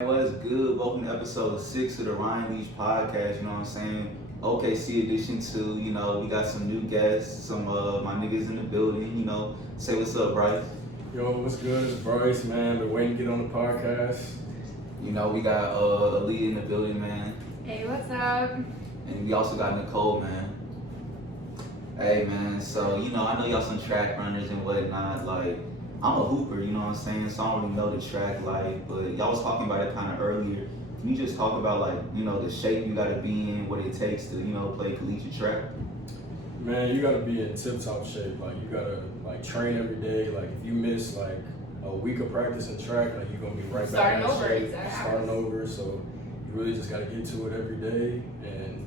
What's good? Welcome to episode 6 of the Ryan Leach podcast, you know what I'm saying? OKC edition 2, we got some new guests, some my niggas in the building, Say what's up, Bryce. Yo, what's good? It's Bryce, man. Been waiting to get on the podcast. We got Aaliyah in the building, man. Hey, what's up? And we also got Nicole, man. Hey, man, so, I know y'all some track runners and whatnot, like, I'm a hooper, you know what I'm saying? So I don't really know the track life, but y'all was talking about it kind of earlier. Can you just talk about, like, the shape you got to be in, what it takes to, play collegiate track? Man, you gotta be in tip-top shape. Like, you gotta, train every day. Like, if you miss, a week of practice in track, you're gonna be right back in shape. Starting over, so you really just gotta get to it every day and,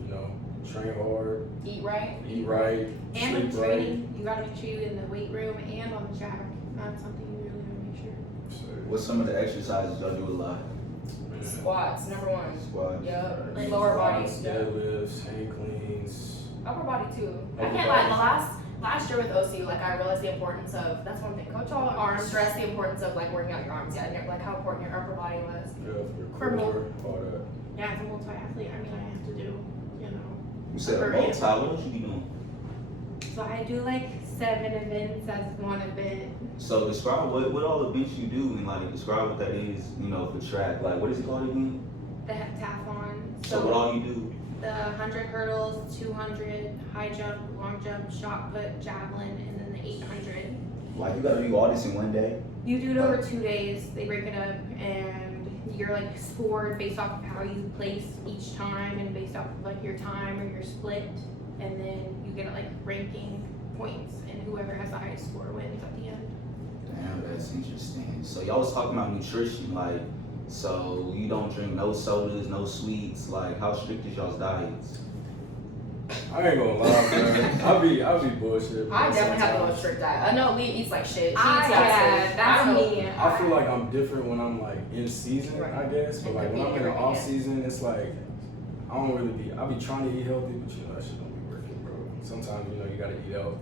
train hard. Eat right. And sleep in training, you gotta chew in the weight room and on the track. That's something you really gotta make sure. So, What's some of the exercises y'all do a lot? man, Squats, number one. Squats. Yep. Right. Lower body. Deadlifts, hang cleans. Upper body too. I Upper can't lie. body. Last year with OC, I realized the importance of. That's one thing. Coach all arms stress the importance of working out your arms. Yeah, and how important your upper body was. Yeah, your For core, all that. Yeah, as a multi-athlete, I have to do, You said upper multi, and- what else you be doing? So I do 7 events as one event. So describe what all events you do and describe what that is, for track. What is it called again? The heptathlon. So what all you do? The 100 hurdles, 200, high jump, long jump, shot put, javelin, and then the 800. You gotta do all this in one day? You do it over 2 days. They break it up, and you're scored based off of how you place each time, and based off of your time or your split, and then you get ranking points, and whoever has the highest score wins at the end. Damn, that's interesting. So y'all was talking about nutrition, so you don't drink no sodas, no sweets. How strict is y'all's diets? I ain't gonna lie, man. I'll be bullshit. I definitely have the sometimes. most strict diet. I know Lee eats like shit. She eats That's me. I feel like I'm different when I'm in season, Right. I guess. But when I'm in the off season, it's I don't really be. I be trying to eat healthy, but that shit don't be working, bro. Sometimes you gotta eat out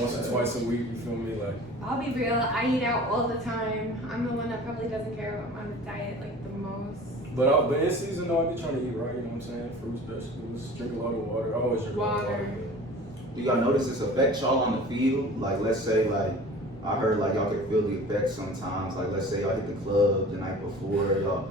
once or twice a week. You feel me? I'll be real, I eat out all the time. I'm the one that probably doesn't care about my diet the most. But in season though, I be trying to eat right. You know what I'm saying? Fruits, vegetables, drink a lot of water. I always drink a lot of water. Do y'all notice this affect y'all on the field? Let's say I heard y'all can feel the effects sometimes. Let's say y'all hit the club the night before, y'all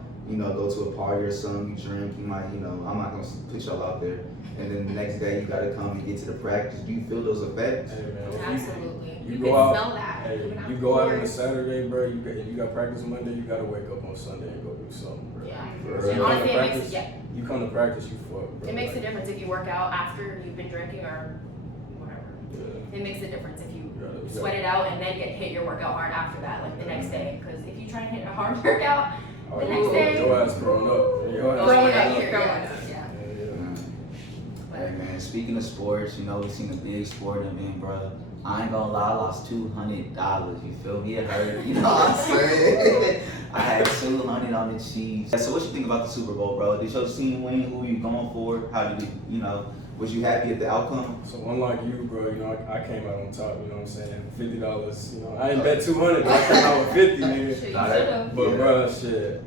go to a party or something, you drink, you might, I'm not gonna put y'all out there. And then the next day you gotta come and get to the practice. Do you feel those effects? Hey, man, Absolutely. You You go can out. smell that. Hey, even you go out on a afterwards. Saturday, bro. You got practice Monday. You gotta wake up on Sunday and go do something, bro. Yeah. For And real. honestly, it practice, makes You come to practice, you fuck, bro. it makes a difference if you work out after you've been drinking or whatever. Yeah. It makes a difference if you You sweat it out and then hit your workout hard after that, the next day. Because if you try and hit a hard workout the next day, Your ass growing up. Your ass growing growing up up. here, yeah. Hey man, speaking of sports, we seen a big sporting event, bro. I ain't gonna lie, I lost $200. You feel me? It hurt. You know what I'm saying? I had 200 on the Chiefs. So what you think about the Super Bowl, bro? Did your team win? Who were you going for? How did you, was you happy at the outcome? So unlike you, bro, I came out on top. You know what I'm saying? $50. I ain't bet 200, but I came out with 50, nigga. Shit, you should've. But bro, shit,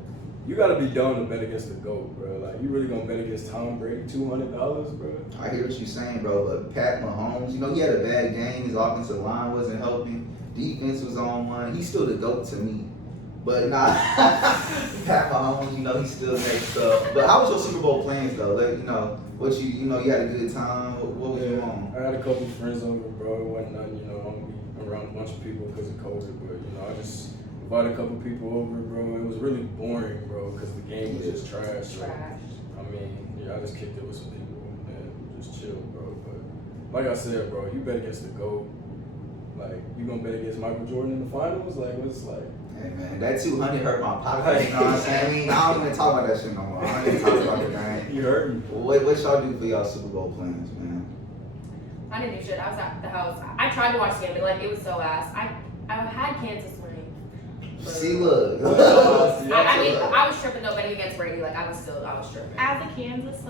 you gotta be dumb to bet against the GOAT, bro. You really gonna bet against Tom Brady $200, bro? I hear what you're saying, bro, but Pat Mahomes, he had a bad game. His offensive line wasn't helping. Defense was on one. He's still the GOAT to me. But nah, Pat Mahomes, he still next up. But how was your Super Bowl plans, though? What you had a good time? What was you on? I had a couple friends over, bro. It wasn't nothing, I'm be around a bunch of people because of COVID, but, I just invited a couple people over, bro. It was really boring, bro, because the game was just trash. So, I just kicked it with some people and just chilled, bro. But like I said, bro, you bet against the GOAT. You gonna bet against Michael Jordan in the finals? What's Hey man, that 200 hurt my pocket. You know what I'm saying? I don't even talk about that shit no more. I don't even talk about the game. You heard me. What y'all do for y'all Super Bowl plans, man? I didn't do shit. I was at the house. I tried to watch the game, but it was so ass. I had Kansas winning, See, look. I mean, I was tripping though, betting against Brady. Like I was tripping. As a Kansas,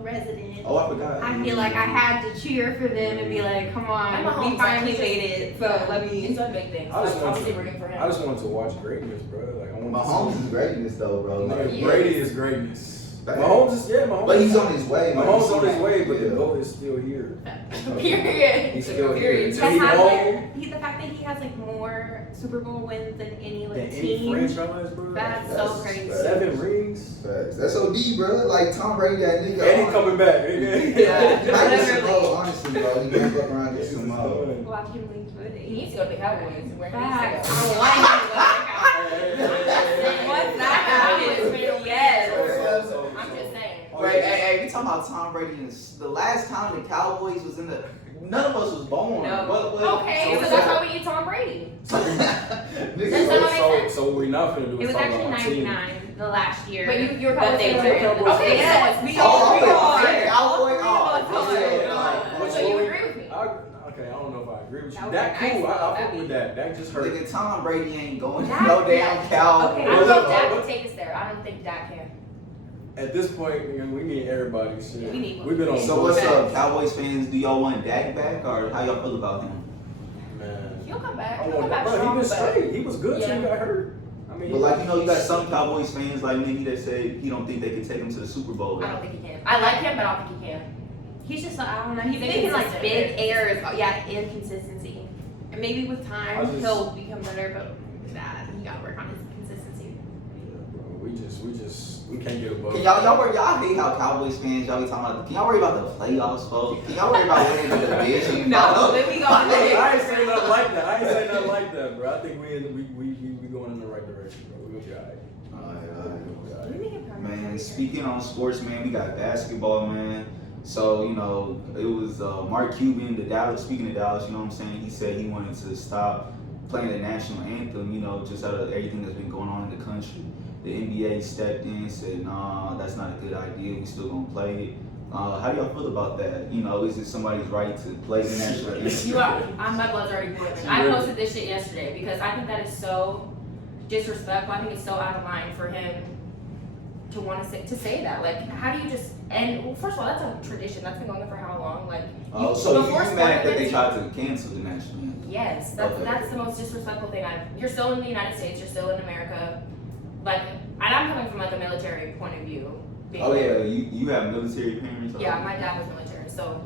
resident, Oh, I forgot. I feel like I had to cheer for them and be like, come on, we finally made it. So let me. He's done big things. I just want obviously rooting for him. I just wanted to watch greatness, bro. Like I want Mahomes is greatness though, bro. Like, Like, Brady is greatness. Facts. Mahomes is Mahomes. But he's on his way. man. Mahomes on his way, but the goal is still here. Period. He's still here. Period. The He fact home that he has more Super Bowl wins than any than any team. franchise, bro. That's so crazy. 7 rings. Facts. That's OD, bro. Like Tom Brady, that nigga. And he coming back. Yeah. He might get some Literally. more, honestly, bro. He might fuck around and get some more. Watch him link with He it. needs to go to the Cowboys. Where he Facts. needs I to go. want him to go to the Once that happens, yes. I'm just saying. Wait, hey, we talking about Tom Brady and the last time the Cowboys was in the. None of us was born. No. Okay, so that's why we need Tom Brady. Nigga, So we're not gonna do It was talk actually about our team. 99, the last year. But you're that they probably were in. Cowboys. Okay, yes, we Oh, all okay. are. Cowboy. So you agree with me? Okay, I don't know if I agree with you. That was That nice, cool. I though. fuck with that. That just hurt. Nigga, Tom Brady ain't going to Dak- no damn Cowboys. Okay, I don't know if Dak can take us there. I don't think Dak can. At this point, nigga, we need everybody. Shit. We need one. We've been on. So what's up, Cowboys fans? Do y'all want Dak back, or how y'all feel about him? Man. He'll come back. I He'll come want back that. Bro, strong. he was but- straight. He was good till he Yeah. got hurt. I mean, But like you got some Cowboys fans like me that say he don't think they can take him to the Super Bowl. I don't think he can. I like him, but I don't think he can. He's just, I don't know, he's He's making inconsistent. big errors. Yeah, inconsistency. And maybe with time, I just- he'll become better, but he gotta work on his consistency. yeah, bro, we can't get above. Can y'all hate how Cowboys fans y'all be talking about? Can y'all worry about the playoffs, folks? Can y'all worry about winning the division? No, let me go on I ain't saying nothing like that. I ain't saying nothing like that, bro. I think we going in the right direction, bro. We gonna be alright. Man, speaking on sports, man, we got basketball, man. So, it was Mark Cuban, speaking of Dallas, you know what I'm saying? He said he wanted to stop playing the national anthem, just out of everything that's been going on in the country. The NBA stepped in and said, nah, that's not a good idea. We still gonna play it. How do y'all feel about that? Is it somebody's right to play the national anthem? You are. My blood's already boiling. I posted this shit yesterday because I think that is so disrespectful. I think it's so out of line for him to want to say that. Like, how do you just well, first of all, that's a tradition that's been going on for how long? Like, So you before mad sporting that they events, tried to cancel the national anthem? yes, Okay. that's the most disrespectful thing. You're still in the United States. You're still in America. Like, and I'm coming from like a military point of view. Oh yeah, you have military parents? Yeah, my dad was military, so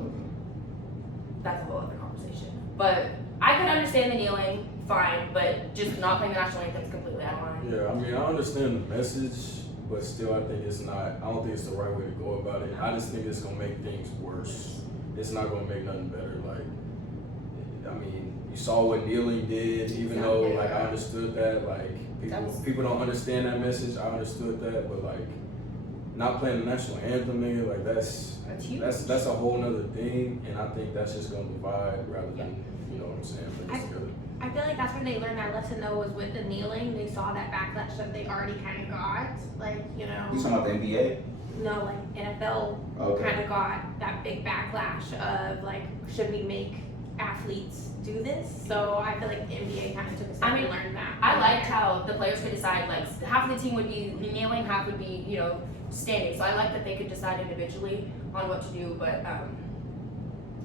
that's a whole other conversation. But I could understand the kneeling, fine, but just not playing the national anthem is completely out of line. Yeah, I mean, I understand the message, but still, I think it's not. I don't think it's the right way to go about it. I just think it's gonna make things worse. It's not gonna make nothing better. Like, I mean, you saw what kneeling did. Even though, like, I understood that. Like, people don't understand that message. I understood that, but like, not playing the national anthem, nigga, like That's huge. that's a whole nother thing, and I think that's just gonna divide rather than you know what I'm saying, bring us together. I feel like that's where they learned that lesson though, was with the kneeling. They saw that backlash that they already kind of got. Like, You talking about the NBA? no, like NFL Okay. kind of got that big backlash of like, should we make athletes do this? So I feel like the NBA kind of took a step and learned that. I liked how the players could decide, like, half of the team would be kneeling, half would be, standing. So I like that they could decide individually on what to do, but,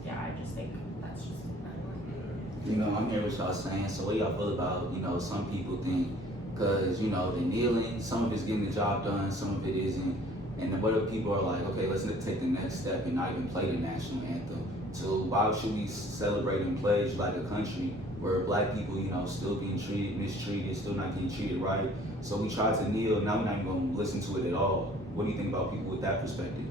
yeah, I just think that's just, I don't know. I'm hearing what y'all saying. So what y'all feel about, some people think, because, the kneeling, some of it's getting the job done, some of it isn't. And then what if people are like, okay, let's take the next step and not even play the national anthem. So why should we celebrate and pledge like a country where black people, still being mistreated, still not getting treated right? So we try to kneel, now we're not even going to listen to it at all. What do you think about people with that perspective?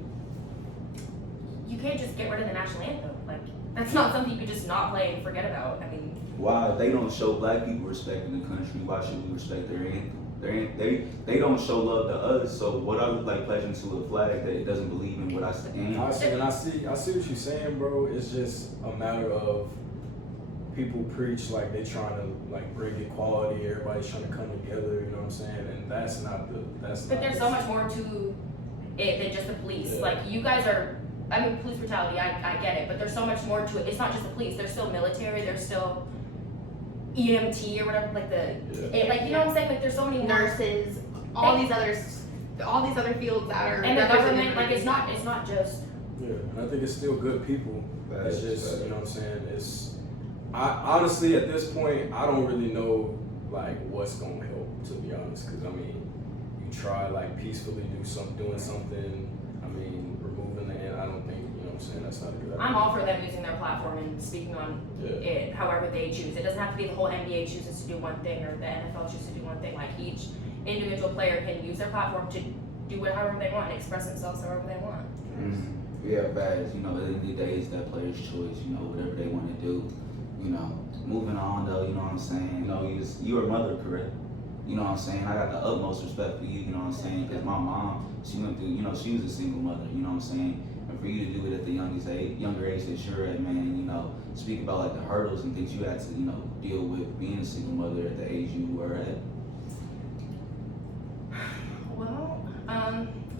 You can't just get rid of the national anthem. Like, that's not something you could just not play and forget about. I mean, Why they don't show black people respect in the country? Why should we respect their anthem? They don't show love to us. So what I look like pledging to a flag that it doesn't believe in what I stand. I see what you're saying, bro. It's just a matter of people preach like they trying to like bring equality. Everybody's trying to come together. You know what I'm saying? And that's not. but there's so much more to it than just the police. Yeah. Like, you guys are, I mean, police brutality, I get it, but there's so much more to it. It's not just the police. There's still military. There's still EMT or whatever, like like, you know what I'm saying? Like, there's so many more. Nurses, all these other fields that are And the represented government, like, it's not just. Yeah, and I think it's still good people. Facts, It's just, facts. you know what I'm saying? I honestly, at this point, I don't really know, like, what's going to help, to be honest. Because, I mean, you try, like, peacefully doing something, I mean, removing the end, I don't think, you know what I'm saying, that's not a good idea. I'm all for them using their platform and speaking on Yeah. it however they choose. It doesn't have to be the whole NBA chooses to do one thing or the NFL chooses to do one thing. Like, each individual player can use their platform to do whatever they want and express themselves however they want. Yeah, facts. You know, at the end of the day, it's that player's choice. You know, whatever they want to do. You know, moving on though. You know what I'm saying? You know, you're a mother, correct? You know what I'm saying? I got the utmost respect for you. You know what I'm saying? Because my mom, she went through. You know, she was a single mother. You know what I'm saying? And for you to do it at the younger age that you're at, man. You know, speak about like the hurdles and things you had to, you know, deal with being a single mother at the age you were at. Well,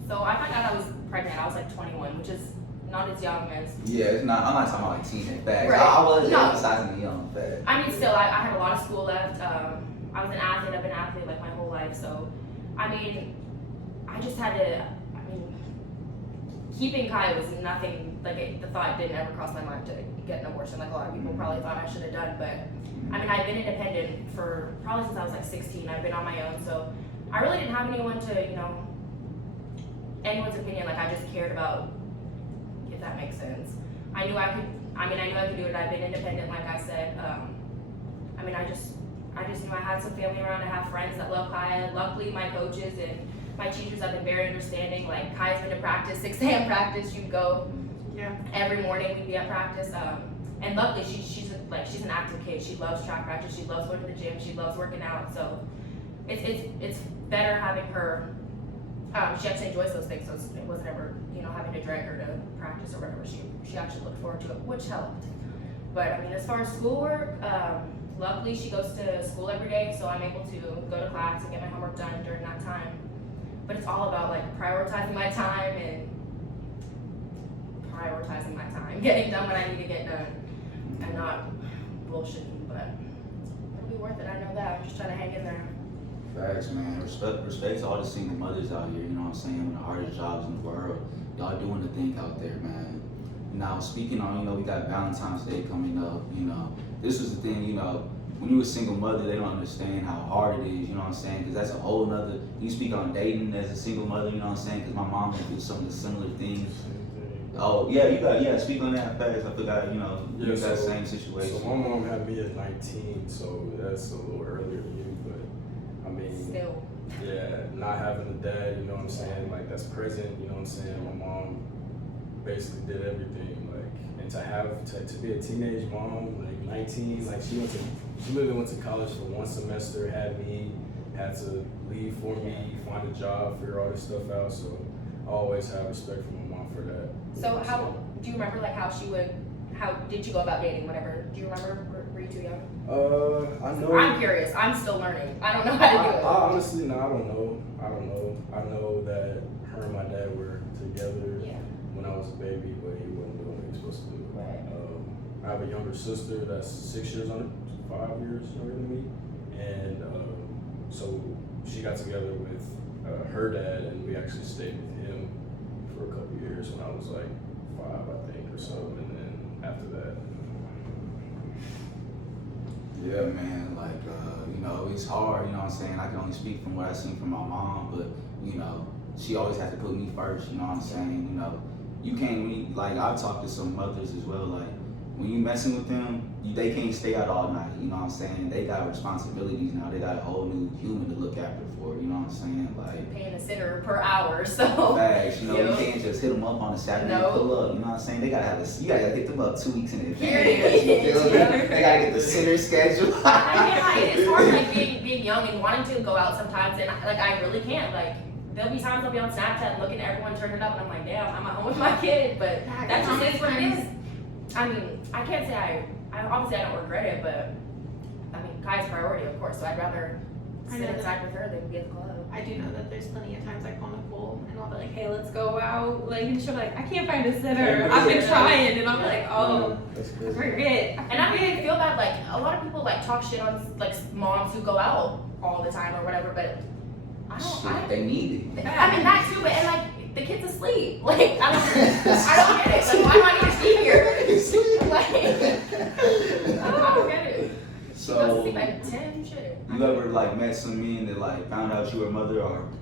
so I found out I was pregnant. I was like 21, which is not as young as. Yeah, it's not. I'm not talking about like teenage facts. Right. I was No. emphasizing the young facts. I mean, still, I had a lot of school left. I was an athlete. I've been an athlete like my whole life. So, I mean, I just had to. I mean, keeping Kai was nothing. Like the thought didn't ever cross my mind to get an abortion. Like a lot of people probably thought I should have done. But I mean, I've been independent for probably since I was like 16. I've been on my own. So I really didn't have anyone to, you know, anyone's opinion. Like I just cared about. If that makes sense. I knew I could do it. I've been independent, like I said. I mean, I just knew I had some family around. I have friends that love Kaya. Luckily, my coaches and my teachers have been very understanding. Like Kaya's been to practice, 6 a.m. practice. You'd go every morning. We'd be at practice. And luckily, she's an active kid. She loves track practice. She loves going to the gym. She loves working out. So it's better having her. She actually enjoys those things, so it wasn't ever, you know, having to drag her to practice or whatever. She actually looked forward to it, which helped. But I mean, as far as schoolwork, luckily she goes to school every day, so I'm able to go to class and get my homework done during that time. But it's all about like prioritizing my time, getting done what I need to get done, and not bullshitting. But it'll be worth it. I know that. I'm just trying to hang in there. Facts, man. Respect to all the single mothers out here, you know what I'm saying? One of the hardest jobs in the world. Y'all doing the thing out there, man. Now, speaking on, you know, we got Valentine's Day coming up, you know. This was the thing, you know, when you're a single mother, they don't understand how hard it is, you know what I'm saying? Because that's a whole nother, you speak on dating as a single mother, you know what I'm saying? Because my mom went through some of the similar things. Oh, yeah, speak on that fast. I forgot, you know, you got the same situation. So my mom had me at 19, so that's a little earlier than you, but I mean, Still. yeah, not having a dad, you know what I'm saying, like that's present, you know what I'm saying, my mom basically did everything, like, and to be a teenage mom, like 19, like she literally went to college for 1 semester, had to leave for me, find a job, figure all this stuff out, so I always have respect for my mom for that. So do you remember like how did you go about dating, whatever? Do you remember, were you too young? I know. I'm curious, I'm still learning. I don't know how to do it. I honestly, no, I don't know. I know that her and my dad were together when I was a baby, but he wasn't doing what he was supposed to do. Right. I have a younger sister that's 6 years on 5 years younger than me, and so she got together with her dad, and we actually stayed with him for a couple years when I was like 5, I think, or so, and then after that. Yeah, man, like, you know, it's hard, you know what I'm saying? I can only speak from what I've seen from my mom, but, you know, she always had to put me first, you know what I'm saying? You know, you can't, like, I've talked to some mothers as well, like, when you messing with them, they can't stay out all night, you know what I'm saying? They got responsibilities now, they got a whole new human to look after for, you know what I'm saying? Like, Paying a sitter per hour, so. Facts, you know, Yep. you can't just hit them up on a Saturday No. and pull up, you know what I'm saying? They gotta you gotta hit them up 2 weeks in advance. Period. You feel me? They gotta get the center schedule. It's hard like being young and wanting to go out sometimes, and like I really can't. Like there'll be times I'll be on Snapchat and looking at everyone turning up, and I'm like, damn, I'm at home with my kid, but that just is what it is. I mean, I can't say I obviously I don't regret it, but I mean, Kai's priority, of course, so I'd rather sit inside with her than be at the club. I do know that there's plenty of times I call Nicole and I'll be like, hey, let's let's go out. Like, and she'll like, I can't find a sitter. I've been trying, and I'm like, oh, That's crazy. forget. And I really feel that like a lot of people like talk shit on like moms who go out all the time or whatever, but Shit, they need it. I mean that too, but and like the kid's asleep. Like I don't get it. Like why do I need to be here? Like I don't get it. She goes to So, sleep at 10, shit. you ever like met some men that like found out you were a mother,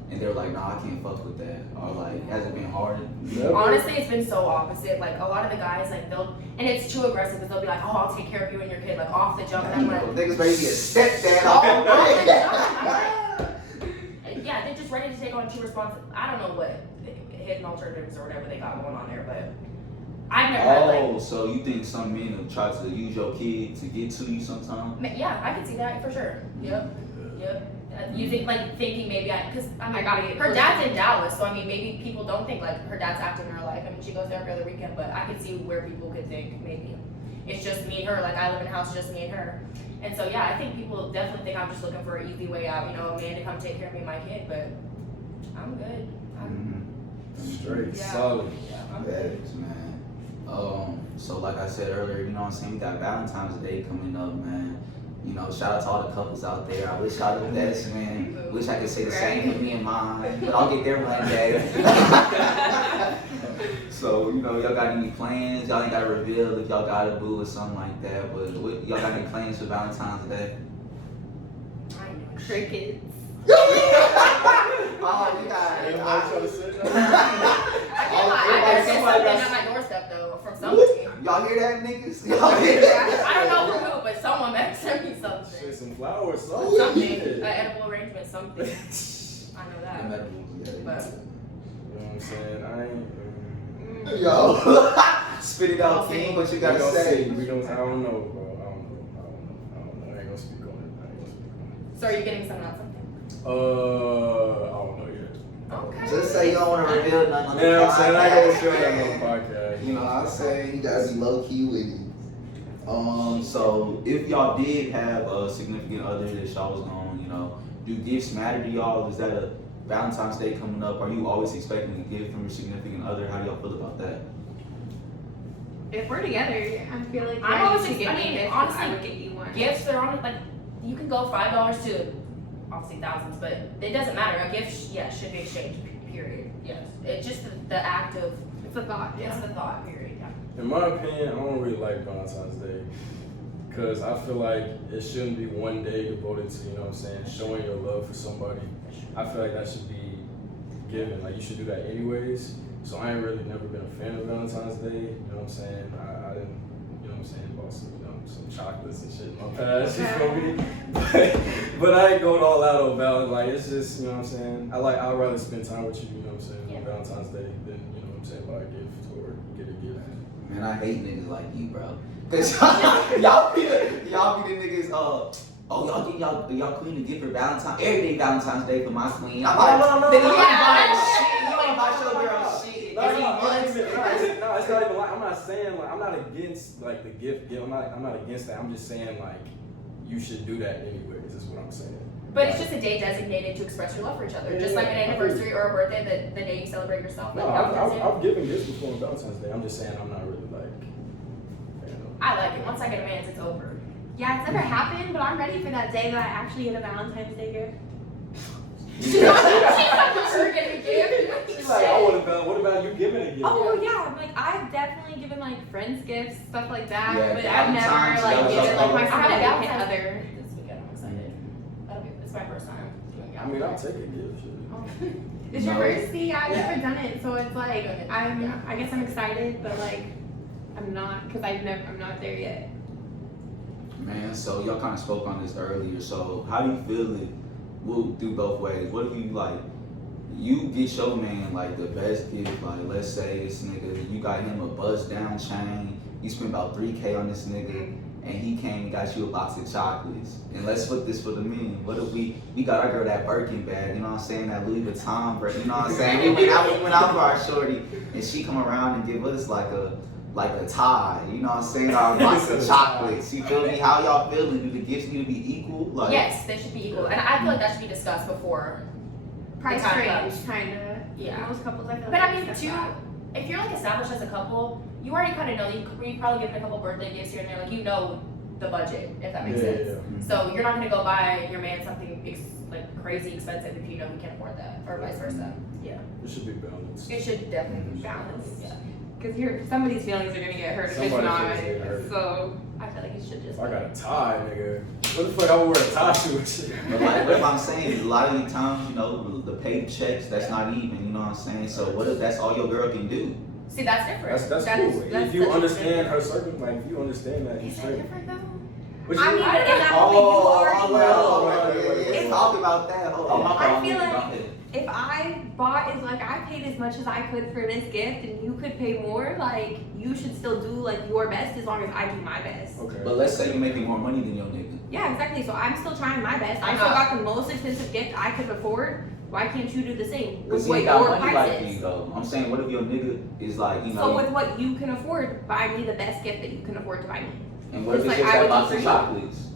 and they were like, nah, I can't fuck with that, or like, has it been hard? Never. Honestly, it's been so opposite. Like a lot of the guys, like and it's too aggressive because they'll be like, oh, I'll take care of you and your kid, like off the jump. And I'm like, Niggas ready to be a stepdad. off the jump. I'm like, yeah, they're just ready to take on two responsibilities. I don't know what hidden alternatives or whatever they got going on there, but I've never had like. Oh, so you think some men will try to use your kid to get to you sometime? Yeah, I can see that for sure. Yep. You think thinking maybe because I gotta get her closer. dad's in Dallas, so I mean maybe people don't think like her dad's active in her life. I mean she goes there every other weekend, but I could see where people could think maybe it's just me and her. Like I live in a house just me and her, and so yeah, I think people definitely think I'm just looking for an easy way out. You know, a man to come take care of me and my kid, but I'm good. Straight, Yeah. solid. Yeah, I'm good. Thanks, man. So like I said earlier, you know what I'm saying, we got Valentine's Day coming up, man. You know, shout out to all the couples out there. I wish y'all the best, man. Wish I could say the same for me and mine, but I'll get there one day. So, you know, y'all got any plans? Y'all ain't gotta reveal if y'all got a boo or something like that, but y'all got any plans for Valentine's Day? I know. Crickets. Oh, you got it. Everybody trying to say that? I better get something on my doorstep though from somebody. Y'all hear that, niggas? Y'all hear that? I don't know from who, but someone better send me something. Shit, some flowers, Something, Yeah. an edible arrangement, something. I know that. But You know what I'm saying? I ain't. Yo, spit it out, King. What you We gotta gonna say? see. I don't know, bro. I ain't gonna speak on it. so are you getting something else? I don't know yet. Okay. Just say you don't want to reveal nothing on the You know what I'm saying? I ain't gonna podcast. show that on the podcast. You know what I'm saying? You gotta be low key with it. So if y'all did have a significant other that y'all was going, you know, do gifts matter to y'all? Is that a Valentine's Day coming up? Are you always expecting a gift from your significant other? How do y'all feel about that? If we're together, I feel like I'm yeah, always you should I get me mean, a gift, honestly, I would get you one. Gifts are on like you can go $5 to obviously thousands, but it doesn't matter. A gift, should be exchanged. Period. Yes. It's just the act of It's a thought. it's Yeah. the thought. Period. Yeah. In my opinion, I don't really like Valentine's Day. Because I feel like it shouldn't be one day devoted to, you know what I'm saying, showing your love for somebody. I feel like that should be given. Like, you should do that anyways. So I ain't really never been a fan of Valentine's Day. You know what I'm saying? I didn't, you know what I'm saying, bought some, some chocolates and shit in my past. You feel me? But I ain't going all out on Valentine's. Like, it's just, you know what I'm saying? I'd rather spend time with you, you know what I'm saying, on Valentine's Day than, you know what I'm saying, buy a gift or get a gift. Man, I hate niggas like you, bro. Cause y'all be the niggas. Y'all queen to gift for Valentine's every day. Valentine's Day for my queen. I'm like, No. nigga, you ain't buying shit. You ain't buy your girl shit. No, it's not even like I'm not saying like I'm not against like the gift. I'm not against that. I'm just saying like you should do that anyways. Is what I'm saying. But it's just a day designated to express your love for each other, just like an anniversary or a birthday, the day you celebrate yourself. No, Like Valentine's Day. I've given gifts before on Valentine's Day. I'm just saying I'm not really like. I like it. Once I get a man's, it's over. Yeah, it's never happened, but I'm ready for that day that I actually get a Valentine's Day gift. She's like, getting a gift. She's like, oh, what about you giving a gift? Oh yeah, like I've definitely given like friends gifts, stuff like that, Yeah, but I've never Valentine's, like that was given like my a- I had a significant Valentine's other. this weekend. I'm excited. It's my first time doing I mean, I'll take a gift. Shit. It's your No. first see, I've never done it, so it's like I guess I'm excited, but like I'm not because I'm not there yet. Man, so y'all kind of spoke on this earlier. So how do you feel it will do both ways? What if you like you get your man like the best gift? Like let's say this nigga, you got him a bust down chain. You spent about $3K on this nigga, and he came and got you a box of chocolates. And let's flip this for the men. What if we got our girl that Birkin bag? You know what I'm saying? That Louis Vuitton bag. You know what I'm saying? We went out for our shorty, and she come around and give us like a tie, you know what I'm saying? Or a box of chocolates. You feel me? How y'all feeling? Do the gifts need to be equal? Like, Yes, they should be equal, and I feel like that should be discussed before. Price The time range, comes. kinda. Yeah. Most couples, I feel But like I mean, accept too, that. if you're like established as a couple, you already kind of know. You probably given a couple birthday gifts here and there. Like you know the budget, if that makes sense. So you're not gonna go buy your man something like crazy expensive if you know he can't afford that, or vice versa. Yeah. It should be balanced. It should definitely be balanced. Yeah. Because somebody's feelings are gonna get hurt if it's Somebody's not. feelings get hurt. So I feel like it should just. If I got a tie, nigga, what the fuck I would wear a tie to and shit? But like what I'm saying, a lot of the times, you know, the paid checks, that's not even, you know what I'm saying? So what if that's all your girl can do? See, that's different. That's That cool. is- that's if you such a understand thing. her circumstance, like if you understand that, you Is that straight. different though? But I you- mean, in that moment, you already know. Let's talk about that. Oh, my I fault. feel Go like- ahead. If I I paid as much as I could for this gift and you could pay more, like, you should still do, like, your best as long as I do my best. Okay. But let's say you're making more money than your nigga. Yeah, exactly. So I'm still trying my best. I still got the most expensive gift I could afford. Why can't you do the same Cause with he what ain't got your money price like is? you though. I'm saying, what if your nigga is like, you know, So with what you can afford, buy me the best gift that you can afford to buy me. and what if just it's like just I that would box do of for you. chocolates?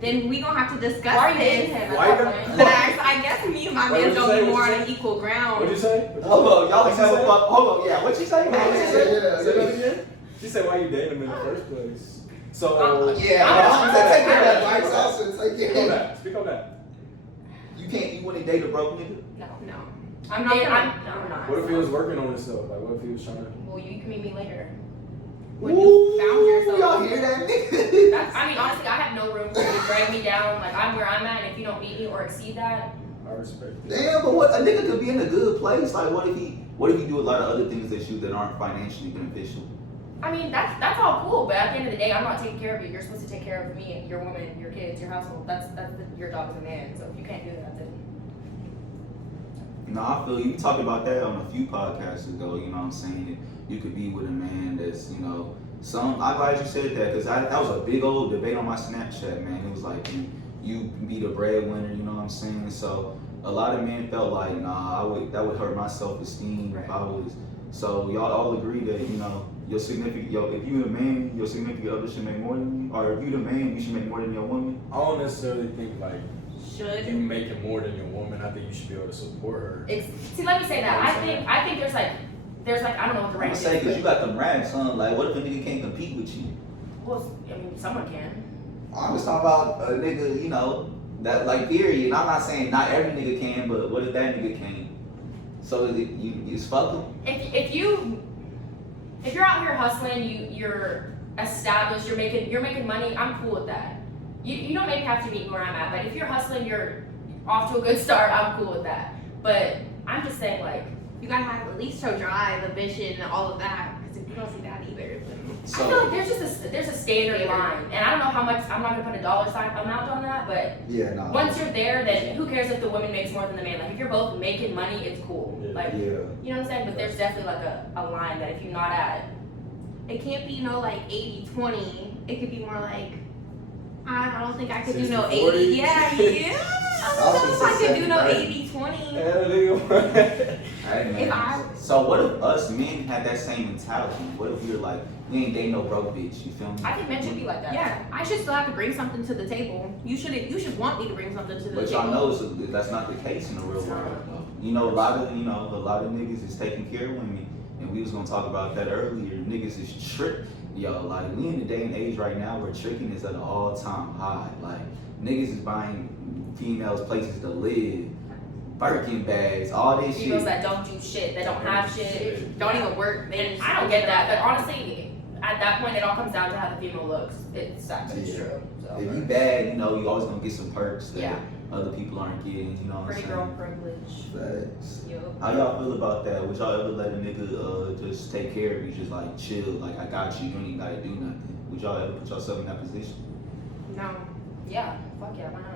Then we gonna have to discuss Why are you this. dating him? Why you At got- that point? I guess me and my Wait, man what'd you don't say? be more What'd on you an equal ground. What'd you say? Hold on, y'all What'd have you a say? fuck. Hold on, yeah. What you say? Say that again. She said, "Why you dating him in the first place?" So Yeah, I'm take care of that. Advice also, take Speak care on of that. Speak on that. You wouldn't date a broke nigga? No. No. I'm not dating. gonna- I'm not. What if he was working on himself? Like, what if he was trying to? Well, you can meet me later. When you found yourself. Y'all hear that nigga? That's, I mean, honestly, I have no room for you to drag me down. Like, I'm where I'm at, and if you don't meet me or exceed that, I respect it. Damn, but what a nigga could be in a good place. Like, what if he do a lot of other things that aren't financially beneficial? I mean, that's all cool. But at the end of the day, I'm not taking care of you. You're supposed to take care of me, your woman, your kids, your household. That's your job as a man. So if you can't do that, then No, I feel you talked about that on a few podcasts ago. You know what I'm saying? You could be with a man that's, you know, I'm glad you said that because that was a big old debate on my Snapchat, man. It was like you be the breadwinner. You know what I'm saying? So a lot of men felt like, nah, that would hurt my self-esteem if I was. So y'all all agree that, you know, if you the man, your significant other should make more than you, or if you the man, you should make more than your woman. I don't necessarily think like Should. you making more than your woman. I think you should be able to support her. see. Let me say that. I think there's like I don't know what the I'm rank gonna is. say, because you got them racks, son. Like, what if a nigga can't compete with you? Well, I mean, someone can. I'm just talking about a nigga, you know, that like period. And I'm not saying not every nigga can, but what if that nigga can? So you just fuck him? If you're out here hustling, you're established, you're making money, I'm cool with that. You don't maybe have to meet where I'm at, but if you're hustling, you're off to a good start, I'm cool with that. But I'm just saying, like, You gotta have at least show drive, a vision, all of that. Because if you don't see that either, then I feel like there's a standard line, and I don't know how much. I'm not gonna put a dollar sign amount on that, but Yeah, no. once you're there, then who cares if the woman makes more than the man? Like if you're both making money, it's cool. Yeah. Like Yeah. you know what I'm saying? But there's definitely like a line that if you're not at, it can't be no like 80-20. It could be more like I don't think I could do no 60-40? 80. Yeah, yeah. I don't know if I could do no 80-20. Hey, man. If I- So what if us men had that same mentality? What if we were like, we ain't dating no broke bitch? You feel me? I think men should be like that. Yeah, I should still have to bring something to the table. You should want me to bring something to the But table. y'all know that's not the case in the real world, though. You know, a lot of niggas is taking care of women, and we was gonna talk about that earlier. Niggas is trick, yo. Like we in the day and age right now where tricking is at an all-time high. Like niggas is buying females places to live, Birkin bags, all this Females shit. that don't do shit, that don't have shit. Don't even work. They And just I don't get that, but honestly, at that point, it all comes down to how the female looks. It's actually Yeah. true. So. If you bad, you know, you always gonna get some perks that Yeah. other people aren't getting. You know what I'm Pretty saying? girl privilege. Facts. Yup. How y'all feel about that? Would y'all ever let a nigga just take care of you, just like chill, like I got you, you ain't even gotta do nothing? Would y'all ever put yourself in that position? No. Yeah, fuck yeah, why not?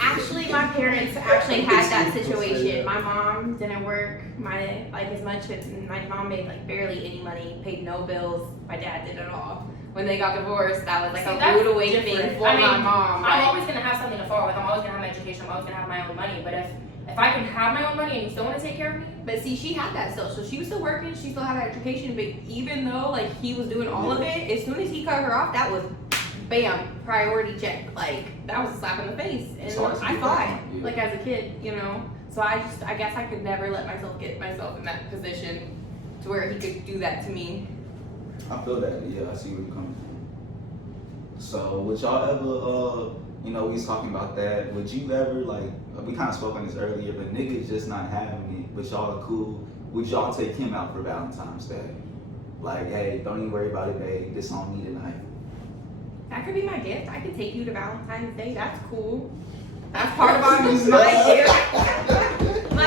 Actually, my parents actually had that situation. My mom didn't work as much, and my mom made like barely any money, paid no bills. My dad did it all. When they got divorced, that was like See, a that's rude awakening different. for I mean, my mom. I'm Like, always gonna have something to fall. Like I'm always gonna have my education. I'm always gonna have my own money. But if I can have my own money and you still want to take care of me, but see, she had that still, so she was still working. She still had her education, but even though like he was doing all of it, as soon as he cut her off, that was bam, priority check. Like that was a slap in the face, and It's hard to I do fought that, yeah. like as a kid, you know. So I guess I could never let myself get myself in that position to where he could do that to me. I feel that. Yeah, I see where you're coming from. So, would y'all ever, we was talking about that. Would you ever, like, we kind of spoke on this earlier, but niggas just not having it, but y'all are cool. Would y'all take him out for Valentine's Day? Like, hey, don't even worry about it, babe. This on me tonight. That could be my gift. I could take you to Valentine's Day. That's cool. That's part of my gift. Like,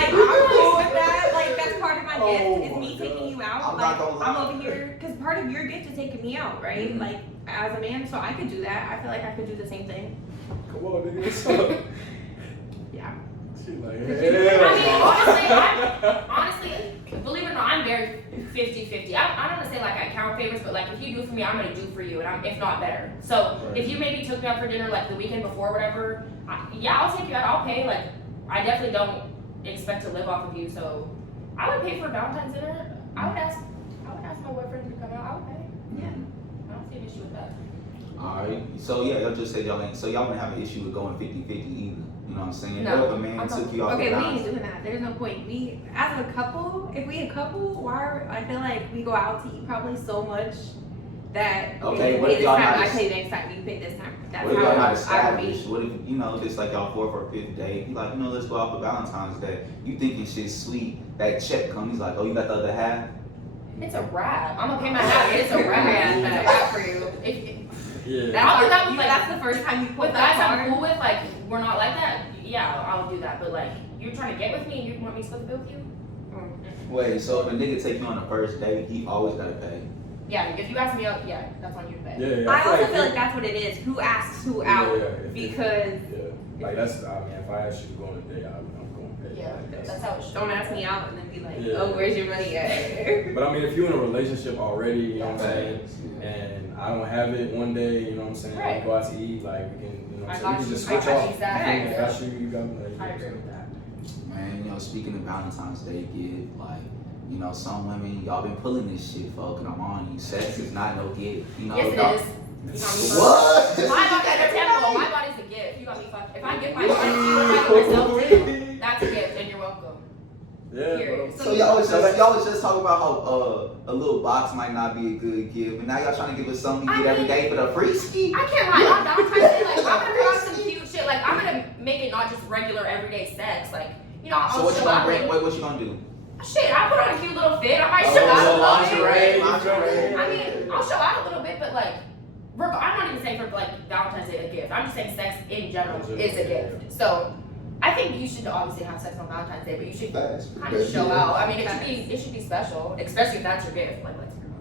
I'm cool with that. Like, that's part of my gift is me taking you out. I'm like, not gonna lie. I'm over here, because part of your gift is taking me out, right? Mm-hmm. Like, as a man, so I could do that. I feel like I could do the same thing. Come on, nigga, what's up? Yeah. She like, Honestly, believe it or not, I'm very 50-50. I don't want to say like I count favors, but like if you do for me, I'm gonna do for you, and if not better. So if you maybe took me out for dinner like the weekend before, or whatever, I'll take you out. I'll pay. Like I definitely don't expect to live off of you, so I would pay for Valentine's dinner. I would ask my boyfriend to come out. I would pay. Yeah. I don't see an issue with that. Alright. So, yeah, y'all just said y'all wouldn't have an issue with going 50-50 either. You know what I'm saying? No, If a man took you out Okay, for we Valentine's ain't doing that. There's no point. We, as a couple, if we a couple, I feel like we go out to eat probably so much that Okay, you what pay if this y'all time, not I pay next time, you pay this time. That's What if y'all not how I would established? be. What if, just like y'all 4th or 5th date, you like, let's go out for Valentine's Day. You thinking shit's sweet. That check comes, he's like, oh, you got the other half? It's a wrap. I'm gonna pay my half. It's a wrap. It's a wrap for you. yeah. I'll do that with, like, That's the first time you put With that guys I'm hard. cool with, like, we're not like that, yeah, I'll do that. But, like, you're trying to get with me and you want me to split the bill with you? Wait, so if a nigga take you on the first date, he always gotta pay. Yeah, if you ask me out, yeah, that's on you to pay. Yeah, I also if feel like that's what it is. Who asks who Yeah, out? if- Because like that's, I mean, if I ask you to go on a date, I'm going to pay. Yeah, Like, that's how it should don't be. ask me out and then be like, Yeah. oh, where's your money at? But I mean, if you're in a relationship already, you know what I'm saying, Facts, yeah. and I don't have it one day, you know what I'm saying, Right. we go out to eat, like we can, you know what I I'm saying, we got can you. just I switch got you, off. exactly. I got you, you got me. Like, I agree with that. Man, speaking of Valentine's Day gift, like, some women, y'all been pulling this shit, folk, and I'm on you. Sex is not no gift. Yes, it y'all- is. You got me fucked. What? My body's a temple. My body's a gift. You got me fucked. If I give my body to you, if I give myself to you, that's a gift, and you're welcome. Yeah, bro. Period. So y'all was just talking about how a little box might not be a good gift, and now y'all trying to give us something you get every day for the free ski? I can't lie. On Valentine's Day, like, I'm gonna put on some cute shit. Like, I'm gonna make it not just regular everyday sex. Like, I'll So what you show gonna out. bring? What you gonna do? Shit, I put on a cute little fit. I might Oh, show out a little lingerie, bit. lingerie. I mean, I'll show out a little bit, but like, I'm not even saying for like Valentine's Day a gift. I'm just saying sex in general is a gift. So I think you should obviously have sex on Valentine's Day, but you should kind of show out. I mean, it should be special, especially if that's your gift. Like, let's be real.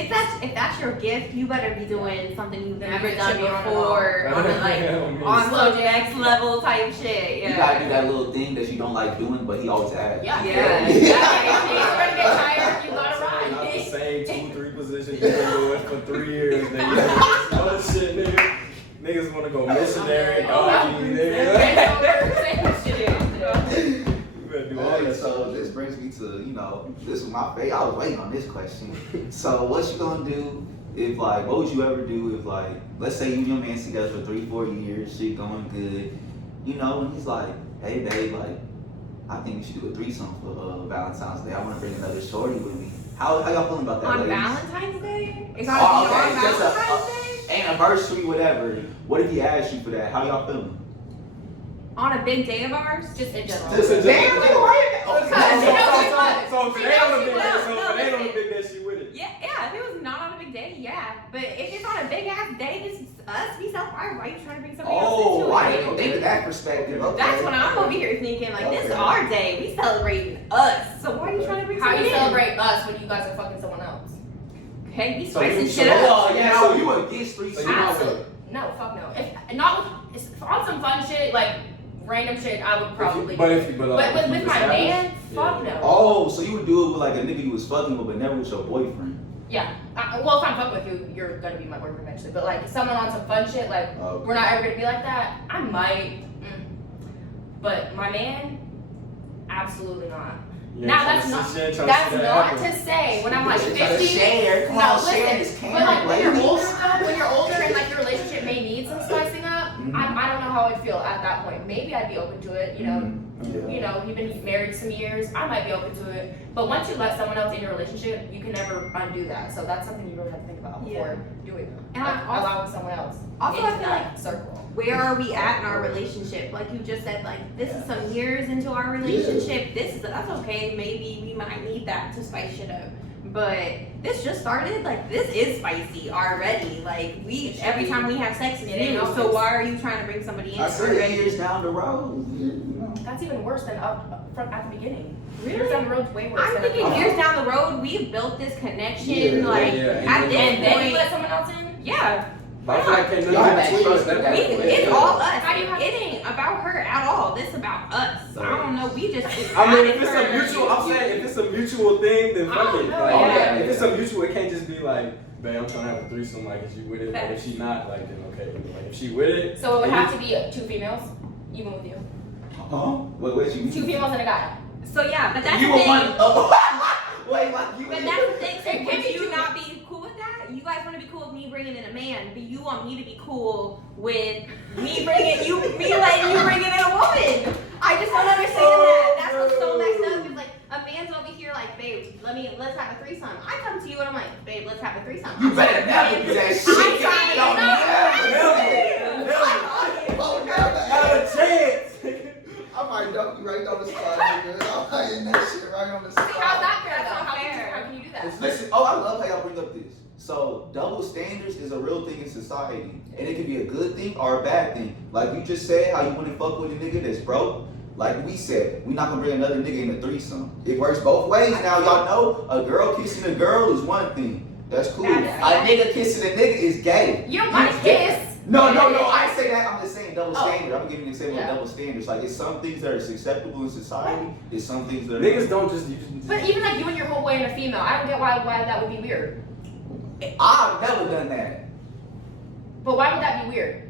If that's your gift, you better be doing something you've Then never it done should be on and before, on the, like on Slow some next level type shit. You gotta do Yeah. that little thing that you don't like doing, but he always asks. Yeah. Yeah. If you're gonna get tired, you gotta Not the ride. same 2-3 positions you've been doing for 3 years, nigga. Oh shit, nigga. Niggas wanna go missionary, doggy, nigga. You better do all Hey, that so shit. this brings me to, this was my favorite. I was waiting on this question. So what you gonna do if, like, what would you ever do if, like, let's say you and your man's together for 3-4 years, shit going good, and he's like, hey babe, like, I think we should do a threesome for Valentine's Day. I want to bring another shorty with me. How y'all feeling about that, On ladies? Valentine's Day? It's Oh, gotta okay, be on just Valentine's Day? Anniversary, whatever. What if he asked you for that? How y'all feeling? On a big day of ours? Just in general. Just a Damn, general- nigga, right? So if it ain't on the big day, she with it. Yeah, if it was not on a big day, yeah. But if it's on a big ass day, this is us, we self-fire. Why are you trying to bring somebody else into Oh, it? I didn't even think of that perspective. Okay. That's when I'm over here thinking, like, this is Okay. our day. We celebrating us. So why are you trying to bring How somebody you in? celebrate us when you guys are fucking someone else? Okay, we So spicing you- shit so- up. Oh, yeah, so you against So threesome? you not Absolutely. No, fuck no. If not with, if on some fun shit, like random shit, I would probably. But do. if you, But with my man, fuck no. Oh, so you would do it with like a nigga you was fucking with, but never with your boyfriend? Yeah. Well, if I'm fucking with you, you're gonna be my boyfriend eventually. But like someone on some fun shit, like Okay. we're not ever gonna be like that. I might. But my man, absolutely not. Now that's not to say when I'm like 50. Share. Come No, on, listen. share this But like when you're ladies. older, though, when you're older and like your relationship may need some spicing up, I don't know how I'd feel at that point. Maybe I'd be open to it, you know. Yeah. You know, you've been married some years, I might be open to it. But once you let someone else in your relationship, you can never undo that. So that's something you really have to think about before doing it. And Like, also- allowing someone else Also, into I feel that circle. Where are we at in our relationship? Like you just said, like this is some years into our relationship. That's okay. Maybe we might need that to spice shit up. But this just started. Like this is spicy already. Like every time we have sex is It ain't new. always. So why are you trying to bring somebody in I said already? years down the road. You know. That's even worse than up front at the beginning. Really? Years down the road's way worse. I'm than thinking up front. years down the road, we've built this connection. Yeah, like yeah, at and this And then you point, let someone else in? yeah. But I feel like can't Y'all nothing have between us. trust That It's all us. How do you have- It ain't about her at all. This about us. I don't know. We just. I mean, if it's added a her. mutual, I'm saying if it's a mutual thing, then I fuck don't it. know. Like, Yeah. if it's a mutual, it can't just be like, babe, I'm trying to have a threesome. Like, is you with it? Like, if she not, like, then okay. Like, if she with it, So it would then have to be 2 females, even with you. Huh? What you mean? 2 females and a guy. So yeah, but that's You the were thing. one. Oh. Wait, like you. But that's the thing. So It would can't be you two. not be cool with that? You guys want to be cool with me bringing in a man, but you want me to be cool with me letting you bring in a woman. I just don't understand that. That's what's so messed up. It's like a man's over here like, babe, let's have a threesome. I come to you and I'm like, babe, let's have a threesome. You better never do that shit. I'm trying to Don't know. Oh, never. not a chance. I might dump you right on the spot, nigga. I'm hiding that shit right on the spot. How's that fair though? That's not How can you- fair. How can you do that? Listen, I love how y'all bring up this. So, double standards is a real thing in society. And it can be a good thing or a bad thing. Like you just said, how you wouldn't fuck with a nigga that's broke. Like we said, we not gonna bring another nigga in a threesome. It works both ways. Now, y'all know a girl kissing a girl is one thing. That's cool. A nigga kissing a nigga is gay. You don't want to kiss. No, I say that. I'm just saying double Oh. standard. I'm giving you an example Yeah. of double standards. Like, it's some things that are acceptable in society. It's some things that are Niggas don't just. You just But even like you and your homeboy and a female, I don't get why that would be weird. I've never done that. But why would that be weird?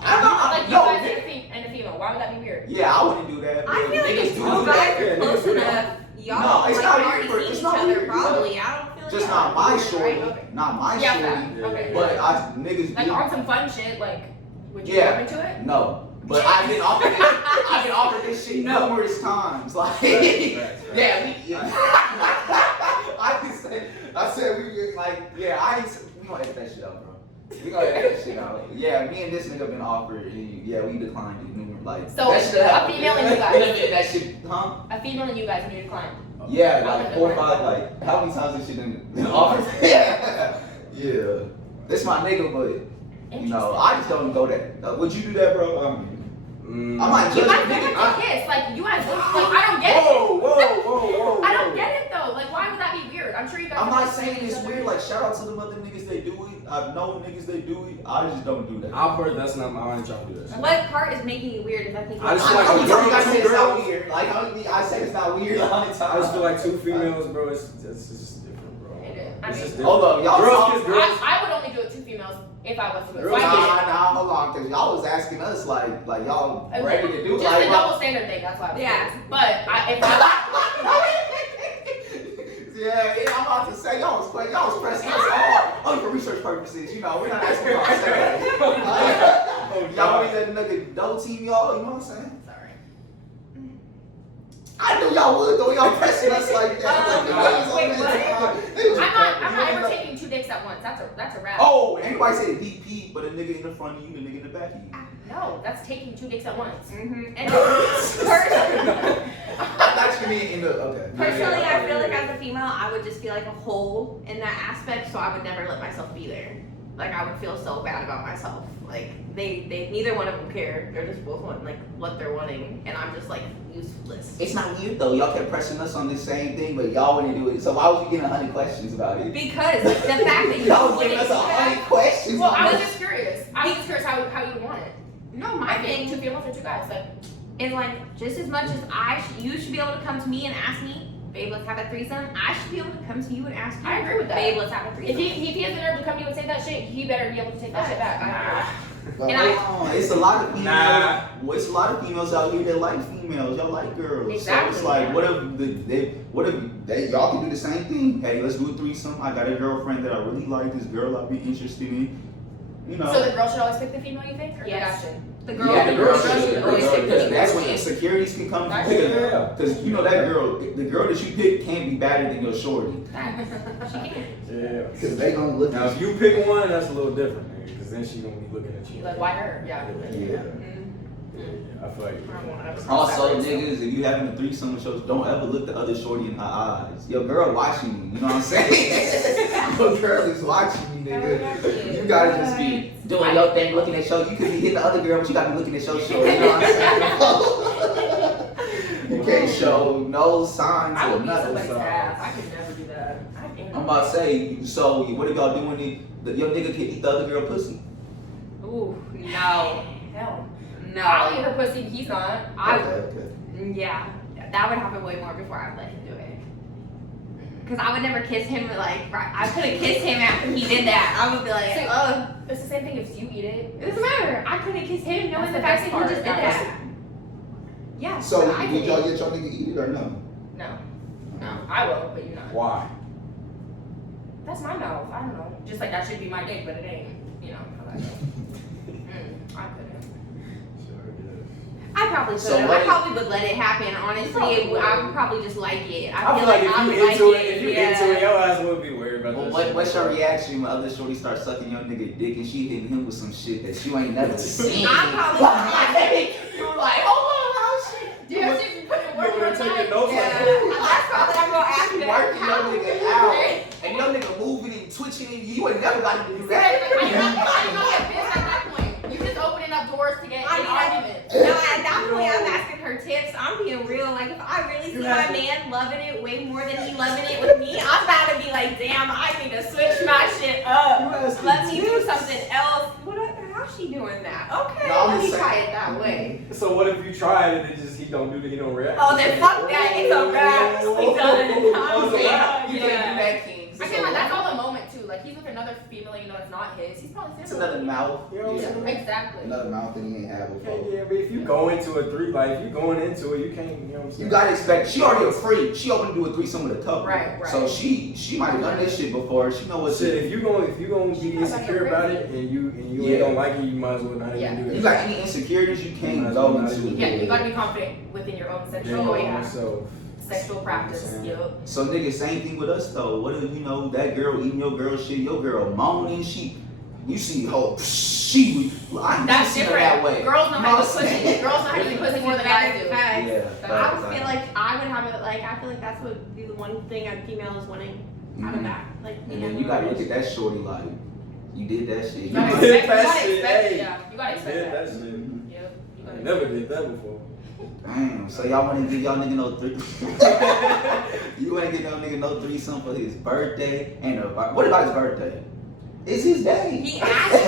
I'm not. Like you No, guys and a female, why would that be weird? yeah, I wouldn't do that. I but feel like niggas if do two that. guys Yeah, are close niggas do that. enough, y'all No, it's like not already weird. seen It's each not other weird. probably. I don't feel like Just that not would my be weird, shorty. right? Okay. Not my Yeah, shorty. fair. Okay. But niggas Like do. on some fun shit, like would you Yeah. be open to it? No. But I've been offered this. I've been offered this shit numerous times. Like, yeah, I said we get like, yeah, we gonna edit that shit out, bro. We gonna edit that shit out. Yeah, me and this nigga been offered, and yeah, we declined it. Like, So, that shit a happened. female and you guys. That shit, huh? A female and you guys and you decline. Yeah, like 4 or 5, like, how many times this shit been offered? Yeah. This my nigga, but, you know, I just don't go that. Would you do that, bro? I might You judge guys a never nigga. to kiss. Like you guys, like I don't get it. Whoa. I don't get it though. Like why would that be weird? I'm sure you guys. I'm have not saying each it's other. weird. Like, shout out to them other niggas, they do it. I've known niggas, they do it. I just don't do that. I've heard that's not my own trying to do that. What part is making it weird is I think I just I feel like don't a think girl, I said it's not girls- weird. Like, I said it's not weird. How many times? I just feel like 2 females, bro. It's just different, bro. It is. I It's mean, just different. Hold up, y'all Girls talk- kiss girls. I would only do it 2 females if I was to do it. So Girls I get it. Nah, hold on, cause y'all was asking us like y'all ready to do Just like. the double standard thing. That's why. I was Yeah. curious. But if Yeah, I'm about to say y'all was pressing us hard. Only for research purposes, you know. We're not asking about sex. Y'all want that nigga double team y'all, you know what I'm saying? sorry. I knew y'all would though. Y'all pressing us like that. wait, what? I'm not ever taking 2 dicks at once. That's a wrap. Oh, anybody say DP, but a nigga in the front of you, the nigga in the back of you. No, that's taking 2 dicks at once. Mm-hmm. And personally, I thought you mean in the okay. personally, I feel like as a female, I would just feel like a hole in that aspect, so I would never let myself be there. Like I would feel so bad about myself. Like they neither one of them care. They're just both wanting like what they're wanting, and I'm just like useless. It's not weird though. Y'all kept pressing us on the same thing, but y'all wouldn't do it. So why was you getting 100 questions about it? Because the fact that you Y'all was wouldn't giving us do that- 100 questions. Well, on I was this. just curious. I was just curious how you would want it. No, my I think thing 2 females or 2 guys. Like is like just as much as you should be able to come to me and ask me, babe, let's have a threesome. I should be able to come to you and ask you, I agree with that. babe, let's have a if threesome. he has the nerve to come to you and say that shit, he better be able to take that shit back. But And hold on, it's a lot of females. Nah. Well, it's a lot of females out here that like females. Y'all like girls. Exactly. So it's like, what if y'all can do the same thing? Hey, let's do a threesome. I got a girlfriend that I really like. This girl I've been interested in. you know. So the girl should always pick the female, you think? Or Yes. the guy should? The girl. Yeah, the girl should always pick the Because that's female. when insecurities can come That's from. Yeah. Because you know that girl, the girl that you pick can't be better than your shorty. She can. Yeah. Because they gonna look Now, at if you pick one, that's a little different, nigga. Because then she gonna be looking at you. Like, why her? Yeah. Yeah. I feel like. Also, niggas, if you having a threesome with shows, don't ever look the other shorty in her eyes. Your girl watching you, you know what I'm saying? Your girl is watching you, nigga. You gotta just be doing your thing, looking at show. You could be hitting the other girl, but you gotta be looking at your show. You know what I'm saying? You can't show no signs I or would beat nothing. somebody's ass. I could never do that. I'm about to say, so what if y'all doing it? Your nigga can eat the other girl pussy. Ooh, no. Hell. No. I'll eat her pussy. He's not. Okay. Yeah, that would happen way more before I let him do it. Cause I would never kiss him like right. I couldn't kiss him after he did that. I would be like, See, oh, It's the same thing if you eat it. it doesn't matter. I couldn't kiss him knowing That's the the fact best that he part. just did That's that. Yeah. So but I did y'all didn't. get y'all nigga eat it or no? No. No. I will, but you not. Why? That's my mouth. I don't know. Just like that should be my dick, but it ain't. You know. I like it. I couldn't. I probably So could. what I is- probably would let it happen. Honestly, I would probably just like it. I feel like if I you would into like it, if you yeah. into it, your ass would be worried about Well, that. what's your reaction when other shorty starts sucking your nigga dick and she hitting him with some shit that you ain't never seen? I'm probably like, you were like, hold on, how shit? Do you have to put the work You on would take time? your notes Yeah, like, that's probably I'm gonna ask You them. working your nigga out, and your nigga moving and twitching, and you ain't never got to do that. How you gonna get pissed at that point? You just opening up doors to get I in mean, arguments. No, at that point, I'm asking her tips. I'm being real. Like, if I really see You my have to- man loving it way more than he loving it with me, I'm about to be like, damn, I need to switch my shit up. Let me do something else. How's she doing that? Okay, No, I'm let me just try saying. it that way. So what if you try it and it just he don't don't react? Oh, then fuck that. It's a wrap. We done. Oh, I'm it's a wrap. done. You can't do Yeah. that, Kings. I feel like that's all the moment too. Like he's with another female, you know, it's not his. He's probably It's single. another mouth. You know what I'm saying? Exactly. Another mouth that he ain't had before. Okay, yeah, but if you go into a if you going into it, you can't, you know what I'm saying? You gotta expect. She already a freak. She open to do a threesome with a couple. Right. So she might have done this shit before. She know what Shit, shit. if you gonna be insecure about it and you Yeah. don't like it, you might as well not Yeah. even do that. You got any insecurities you can't go into. Yeah, you gotta be confident within your own sexual practice. Yep. So nigga, same thing with us though. What if you know that girl eating your girl shit, your girl moaning, you see her, I ain't That's seen her different. that way. Girls know You how to what I'm pussy. saying? Girls know how to pussy more than guys do. Yeah. I would feel like I would have it. Like I feel like that's would be the one thing a female is wanting out of that. Like, And then you gotta look at that shorty like, you did that shit. You gotta did expect, that you gotta shit, expect hey. it. Yeah, you gotta expect Did that. that shit. Yep. You I gotta never did that before. Damn. So y'all wanna give y'all nigga no threesome? You wanna give y'all nigga no threesome for his birthday and what about his birthday? It's his day. he asked me.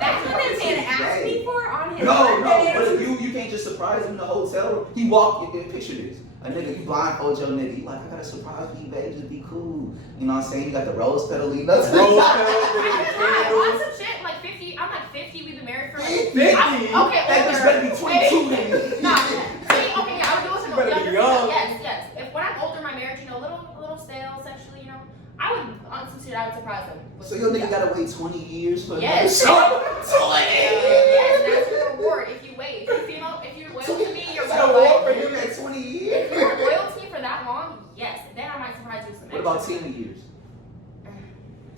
That's what this man asked me for on his No, birthday. but if you can't just surprise him in the hotel. He walk in, picture this. A nigga, you blindfold your nigga. You like, I got a surprise for you, babe. Just be cool. You know what I'm saying? You got the rose petal leading up to the Rose top. I want some shit like 50. I'm like 50. We've been married for like 50? Okay, That bitch better be 22 then. Nah, see, okay, yeah, I would do it to You better younger be young. people. Yes. If when I'm older, my marriage, you know, a little stale sexually, you know, I would on some shit I would surprise them. So your nigga gotta wait 20 years for Yes. another Yes, that's your reward if you wait. If you're loyal to me, you're It's a war loyal. for him at 20 If years. you're loyal to me for that long, yes, then I might surprise you with some What about extra. 10 years?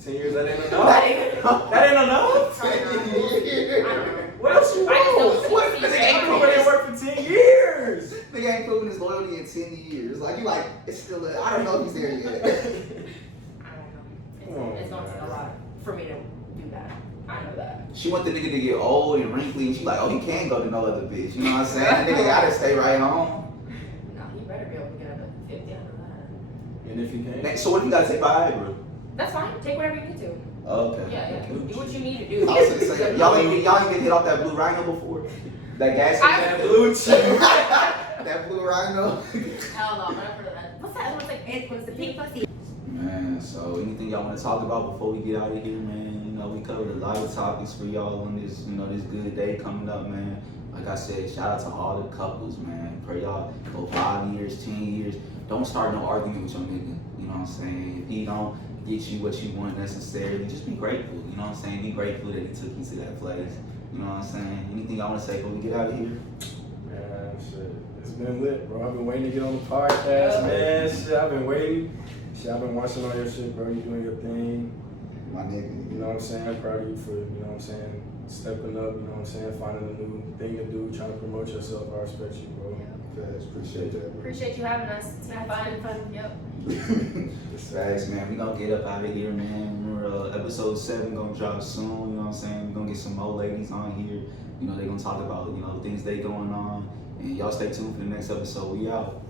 10 years, that ain't enough. That ain't enough. 10 years. What else you I just want? don't What? see Nigga it. ain't Nigga ain't work for 10 years. Nigga ain't proving his loyalty in 10 years. Like, you like, it's still, I don't know if he's there yet. I don't know. It's gonna take a lot for me to do that. I know that. She want the nigga to get old and wrinkly, and she like, oh, he can't go to no other bitch. You know what I'm saying? That nigga gotta stay right home. No, you better be able to get up to 50. I know that. And if you can't, Next, so what if you gotta take Viagra? That's fine. Take whatever you need to. Okay. Yeah. Do what you need to do. I was gonna say, y'all ain't been hit off that blue rhino before? That gas I- station? Blue chew. That blue rhino. Hell no, I'm not for that. What's that? What's like? It was the pink pussy. Man, so anything y'all want to talk about before we get out of here, man? You know, we covered a lot of topics for y'all on this, you know, this good day coming up, man. Like I said, shout out to all the couples, man. Pray y'all go 5 years, 10 years. Don't start no argument with your nigga. You know what I'm saying? If he don't get you what you want necessarily. Just be grateful, you know what I'm saying? Be grateful that he took you to that place. You know what I'm saying? Anything I want to say before we get out of here? Man, shit. It's been lit, bro. I've been waiting to get on the podcast, man. Shit, I've been waiting. Shit, I've been watching all your shit, bro. You doing your thing. My nigga. You know what I'm saying? I'm proud of you for, you know what I'm saying, stepping up, you know what I'm saying, finding a new thing to do, trying to promote yourself. I respect you, bro. Guys, appreciate that, bro. Appreciate you having us. It's been fun. Yep. Facts, man. We gonna get up out of here, man. Remember, episode 7 gonna drop soon. You know what I'm saying? We gonna get some more ladies on here. You know, they gonna talk about, you know, things they going on. And y'all stay tuned for the next episode. We out.